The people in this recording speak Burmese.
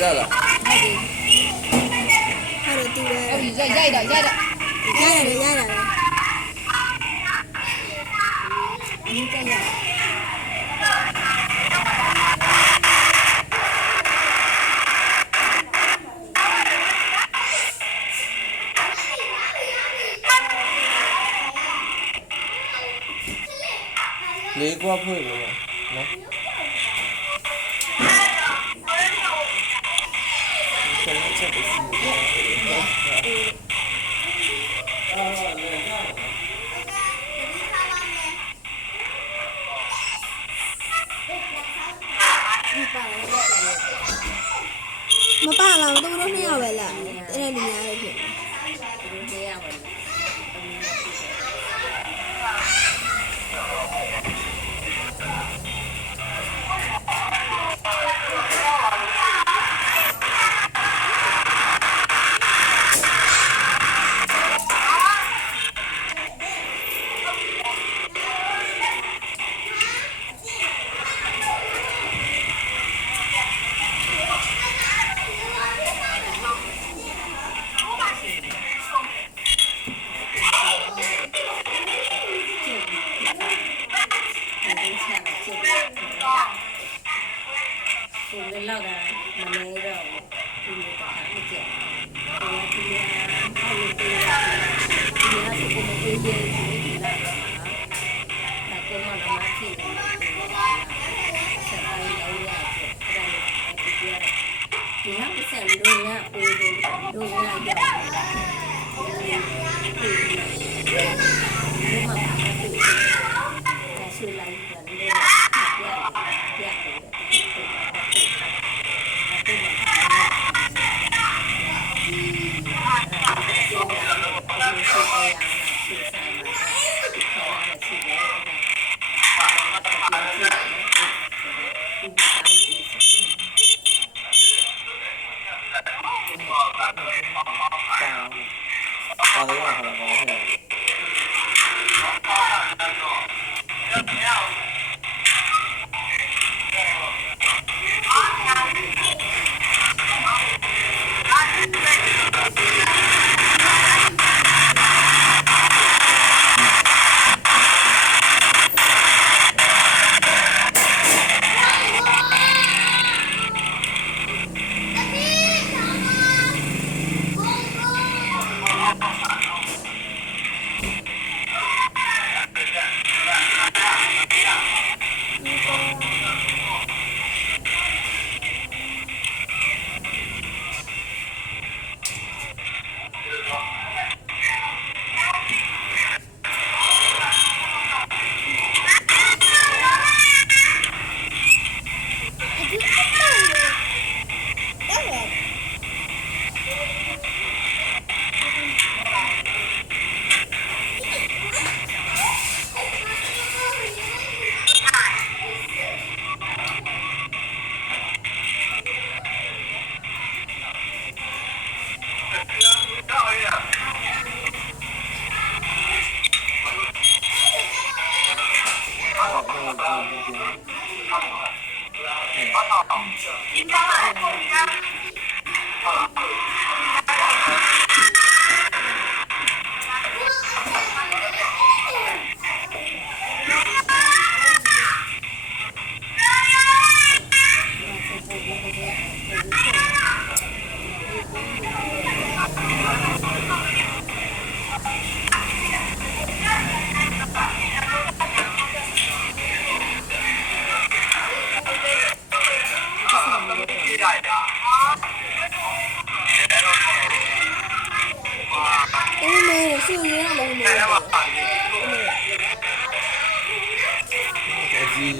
ရလားဟုတ်တယ်တူတယ်ဟုတ်ပြီရိုက်တော့ရတယ်အင်းကြက်ရလေးကွာဖွင့်လို့နော်ဆက်ချက်ပြီးမပါလာတော့တို့နှစ်ယောက်ပဲလားအဲ့ဒါလူများလို့ဖြစ်နေဒီရပါကိုယ်လောက်တာမနေတော့ဘူးဒီကမကြည့်ဒီကဟိုဒီကကိုမအေးရေးဒီလာတာကိုမလာမကြည့်ဆက်ပိုင်းတော့ရတယ်အဲ့ဒါဒီကဆက်လို့ရပိုးလို့ရရောက်ဒီမှာဆူလိုက်တယ်လေပြ是不是让我们？အကြီး